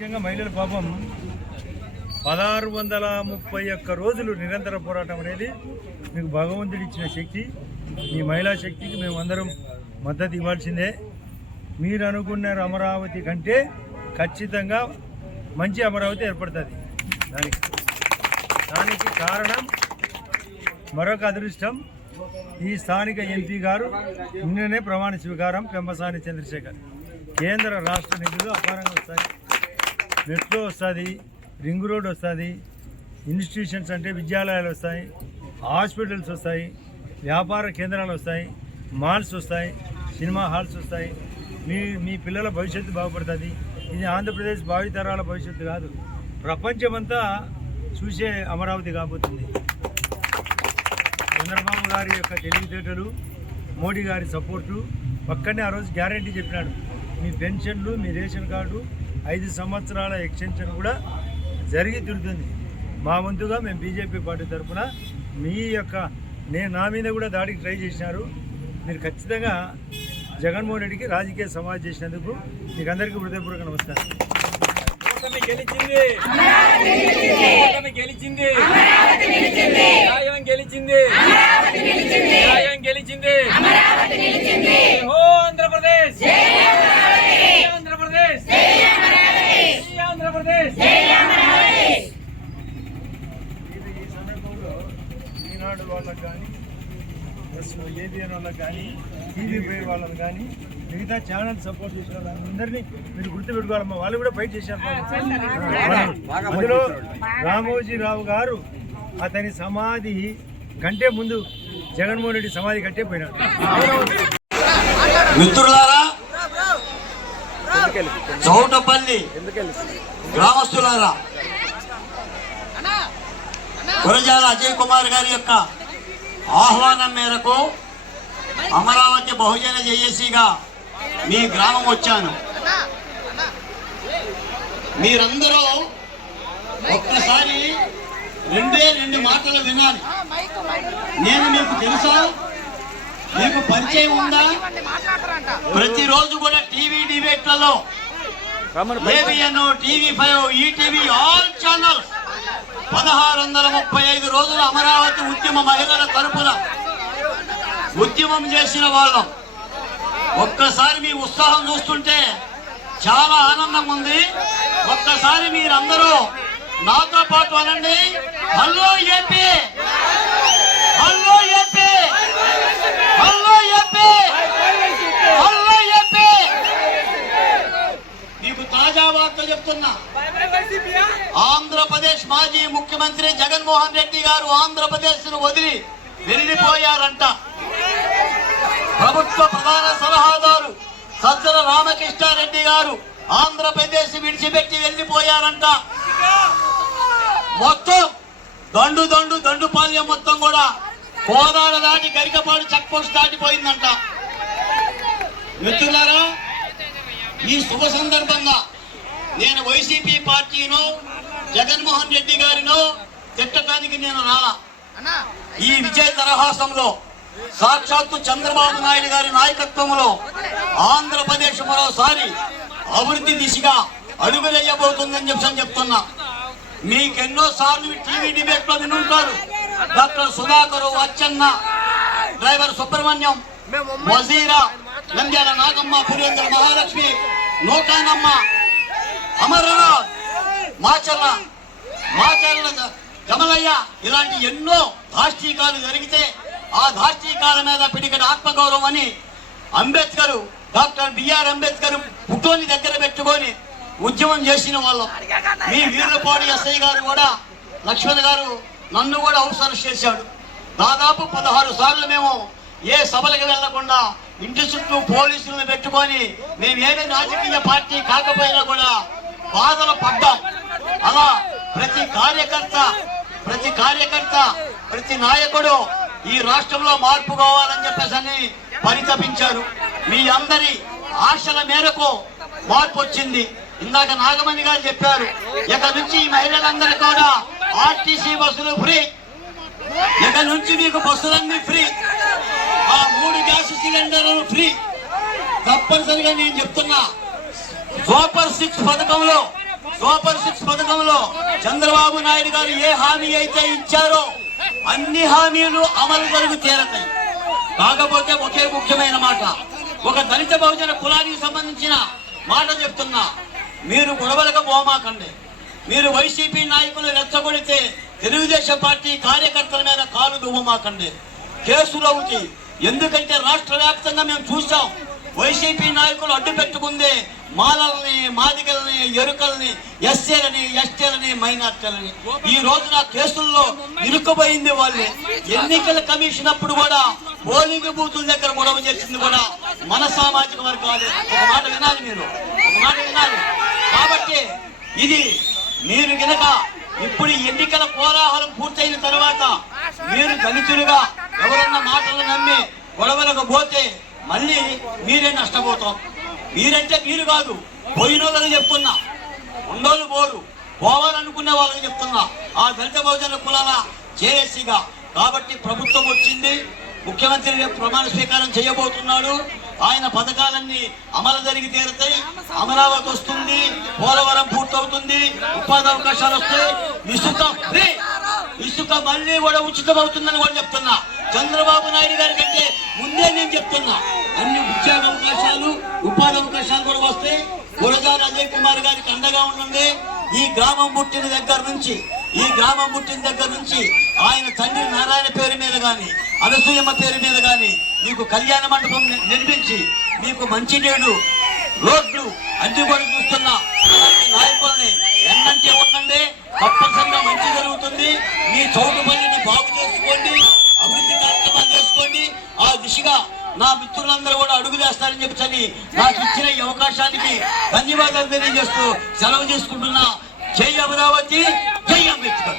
ముఖ్యంగా మహిళల పాపం పదహారు వందల ముప్పై ఒక్క రోజులు నిరంతర పోరాటం అనేది మీకు భగవంతుడు ఇచ్చిన శక్తి. ఈ మహిళా శక్తికి మేము అందరం మద్దతు ఇవ్వాల్సిందే. మీరు అనుకున్నారు అమరావతి కంటే ఖచ్చితంగా మంచి అమరావతి ఏర్పడుతుంది. దానికి దానికి కారణం మరొక అదృష్టం ఈ స్థానిక ఎంపీ గారు నిన్ననే ప్రమాణ స్వీకారం పెంపసాని చంద్రశేఖర్. కేంద్ర రాష్ట్ర నిధులు అపారంగా వస్తాయి. మెట్రో వస్తుంది రింగ్ రోడ్ వస్తుంది ఇన్స్టిట్యూషన్స్ అంటే విద్యాలయాలు వస్తాయి హాస్పిటల్స్ వస్తాయి వ్యాపార కేంద్రాలు వస్తాయి మాల్స్ వస్తాయి సినిమా హాల్స్ వస్తాయి. మీ మీ పిల్లల భవిష్యత్తు బాగుపడుతుంది. ఇది ఆంధ్రప్రదేశ్ భావితరాల భవిష్యత్తు కాదు. ప్రపంచమంతా చూసే అమరావతి కాబోతుంది. చంద్రబాబు గారి యొక్క తెలివితేటలు మోడీ గారి సపోర్టు పక్కనే ఆ రోజు గ్యారంటీ చెప్పినాడు. మీ పెన్షన్లు మీ రేషన్ కార్డు ఐదు సంవత్సరాల ఎక్స్టెన్షన్ కూడా జరిగి తిరుగుతుంది మా వంతుగా మేము బీజేపీ పార్టీ తరఫున మీ యొక్క నేను నా మీద కూడా దాడికి ట్రై చేసినారు. మీరు ఖచ్చితంగా జగన్మోహన్ రెడ్డికి రాజకీయ సమాజ్ చేసినందుకు మీకు అందరికీ హృదయపూర్వక నమస్కారం. గెలిచింది. గెలిచింది. గెలిచింది. గెలిచింది. ఆంధ్రప్రదేశ్ జై ఆంధ్రప్రదేశ్ ఇది ఈ సందర్భంలో ఈనాడు వాళ్ళకి కానీ ప్లస్ ఏబిఎన్ వాళ్ళకి కానీ టీవీ ఫైవ్ వాళ్ళని కానీ మిగతా ఛానల్ సపోర్ట్ చేసిన వాళ్ళందరినీ మీరు గుర్తుపెట్టుకోవాలమ్మా. వాళ్ళు కూడా ఫైట్ చేశారు. అందులో రామోజీరావు గారు అతని సమాధి కంటే ముందు జగన్మోహన్ రెడ్డి సమాధి కట్టే పోయినాడు మిత్రులారా చౌటపల్లి గ్రామస్తులారా గురజాల అజయ్ కుమార్ గారి యొక్క ఆహ్వానం మేరకు అమరావతి బహుజన జేఏసీగా మీ గ్రామం వచ్చాను. మీరందరూ ఒక్కసారి రెండే రెండు మాటలు వినాలి. నేను మీకు తెలుసా? మీకు పరిచయం ఉందా? ప్రతిరోజు కూడా TV డిబేట్లలో ABN TV five ETV all channels పదహారు వందల ముప్పై ఐదు రోజులు అమరావతి ఉద్యమ మహిళల తరపున ఉద్యమం చేసిన వాళ్ళం. ఒక్కసారి మీ ఉత్సాహం చూస్తుంటే చాలా ఆనందం ఉంది ఒక్కసారి మీరందరూ నాతో పాటు అనండి. Hello AP! Hello AP! Hello AP! Hello AP! మీకు తాజా వార్త చెప్తున్నా. ఆంధ్రప్రదేశ్ మాజీ ముఖ్యమంత్రి జగన్మోహన్ రెడ్డి గారు ఆంధ్రప్రదేశ్ను వదిలి వెళ్ళిపోయారంట. ప్రభుత్వ ప్రధాన సలహాదారు సజ్జల రామకృష్ణారెడ్డి గారు ఆంధ్రప్రదేశ్ విడిచిపెట్టి వెళ్ళిపోయారంట. మొత్తం దండు దండు దండుపాల్యం మొత్తం కూడా కోదాడ దాటి గరికపాడు చెక్ పోస్ట్ దాటిపోయిందంట. మిత్రులారా ఈ శుభ సందర్భంగా నేను వైసీపీ పార్టీను జగన్మోహన్ రెడ్డి గారిను తిట్టడానికి నేను రాలా. ఈ విజయ తరహాసంలో సాక్షాత్తు చంద్రబాబు నాయుడు గారి నాయకత్వంలో ఆంధ్రప్రదేశ్ మరోసారి అభివృద్ధి దిశగా అడుగులేయబోతుందని చెప్పి అని చెప్తున్నా. మీకెన్నో సార్లు టీవీ డిబేట్లో వినుంటారు. డాక్టర్ సుధాకర్ అచ్చన్న డ్రైవర్ సుబ్రహ్మణ్యం వజీరా నంద్యాల నాగమ్మ పురేంద్ర మహాలక్ష్మి నూకానమ్మ అమరనాథ్ మాచర్ల మాచర్ల కమలయ్య ఇలాంటి ఎన్నో దాష్టీకాలు జరిగితే ఆ దాష్టీకాల మీద పిడికిన ఆత్మగౌరవం అని Ambedkar doctor B R Ambedkar పుట్టోని దగ్గర పెట్టుకొని ఉద్యమం చేసిన వాళ్ళం. మీ వీర్లపాడి ఎస్ఐ గారు కూడా లక్ష్మణ్ గారు నన్ను కూడా అవసరం చేశాడు. దాదాపు పదహారు సార్లు మేము ఏ సభలకు వెళ్ళకుండా ఇంటి చుట్టూ పోలీసులను పెట్టుకొని మేము ఏమి రాజకీయ పార్టీ కాకపోయినా కూడా బాధలు పడ్డాం. అలా ప్రతి కార్యకర్త ప్రతి కార్యకర్త ప్రతి నాయకుడు ఈ రాష్ట్రంలో మార్పు కావాలని చెప్పేసి పరితపించారు. మీ అందరి ఆశల మేరకు మార్పు వచ్చింది. ఇందాక నాగమణి గారు చెప్పారు ఇక నుంచి ఈ మహిళలందరూ కూడా ఆర్టీసీ బస్సులు ఫ్రీ? ఇక నుంచి మీకు బస్సులన్నీ ఫ్రీ? ఆ మూడు గ్యాస్ సిలిండర్లు ఫ్రీ? తప్పనిసరిగా నేను చెప్తున్నా సూపర్ సిక్స్ పథకంలో సూపర్ సిక్స్ పథకంలో చంద్రబాబు నాయుడు గారు ఏ హామీ అయితే ఇచ్చారో అన్ని హామీలు అమలు జరుగు తీరతాయి. కాకపోతే ఒకే ముఖ్యమైన మాట. ఒక దళిత బహుజన కులానికి సంబంధించిన మాట చెప్తున్నా. మీరు గొడవలకు పోమాకండి మీరు వైసీపీ నాయకులు రెచ్చగొడితే తెలుగుదేశం పార్టీ కార్యకర్తల మీద కాలు దువ్వమాకండి. కేసులు అవుతాయి. ఎందుకంటే రాష్ట్ర వ్యాప్తంగా మేము చూసాం వైసీపీ నాయకులు అడ్డు పెట్టుకుందే మాలల్ని మాదిగల్ని ఎరుకల్ని ఎస్సీలని ఎస్టీలని మైనార్టీలని. ఈ రోజున కేసుల్లో ఇరుక్కుపోయింది వాళ్ళు. ఎన్నికల కమిషన్ అప్పుడు కూడా పోలింగ్ బూతుల దగ్గర గొడవ చేసింది కూడా మన సామాజిక వర్గాలు. ఒక మాట వినాలి మీరు. ఒక మాట వినాలి. కాబట్టి ఇది మీరు గనక ఇప్పుడు ఎన్నికల కోలాహలం పూర్తయిన తర్వాత మీరు దళితులుగా ఎవరన్నా మాటలు నమ్మి గొడవలకు పోతే మళ్ళీ మీరే నష్టపోతాం. మీరంటే మీరు కాదు పోయిన వాళ్ళకి చెప్తున్నా. ఉండోళ్ళు పోరు పోవాలనుకునే వాళ్ళని చెప్తున్నా. ఆ దళిత బహుజన కులాల జేఏసీగా. కాబట్టి ప్రభుత్వం వచ్చింది ముఖ్యమంత్రి రేపు ప్రమాణ స్వీకారం చేయబోతున్నాడు. ఆయన పథకాలన్నీ అమలు జరిగి తీరుతాయి. అమరావతి వస్తుంది పోలవరం పూర్తవుతుంది ఉపాధి అవకాశాలు వస్తాయి. ఇసుక ఇసుక మళ్ళీ కూడా ఉచితం అవుతుందని కూడా చెప్తున్నా. చంద్రబాబు నాయుడు గారి కంటే ముందే నేను చెప్తున్నా అన్ని ఉద్యోగ అవకాశాలు ఉపాధి అవకాశాలు కూడా వస్తాయి గురజాల అజయ్ కుమార్ గారికి అండగా ఉండండి. ఈ గ్రామం పుట్టిన దగ్గర నుంచి ఈ గ్రామం పుట్టిన దగ్గర నుంచి ఆయన తండ్రి నారాయణ పేరు మీద కానీ అనసూయమ్మ పేరు మీద కానీ మీకు కళ్యాణ మండపం ని- నిర్మించి మీకు మంచినీడు రోడ్లు అన్ని కూడా చూస్తున్నా. నాయకుల్ని ఎన్నంటే ఉండండి. తప్పనిసరిగా మంచి జరుగుతుంది. మీ చౌటు పల్లిని బాగు చేసుకోండి. ఆ నా మిత్రులందరూ కూడా అడుగు చేస్తారని చెప్పని నాకు ఇచ్చిన ఈ అవకాశానికి ధన్యవాదాలు తెలియజేస్తూ సెలవు చేసుకుంటున్నా. జై అమరావతి జై అంబేద్కర్.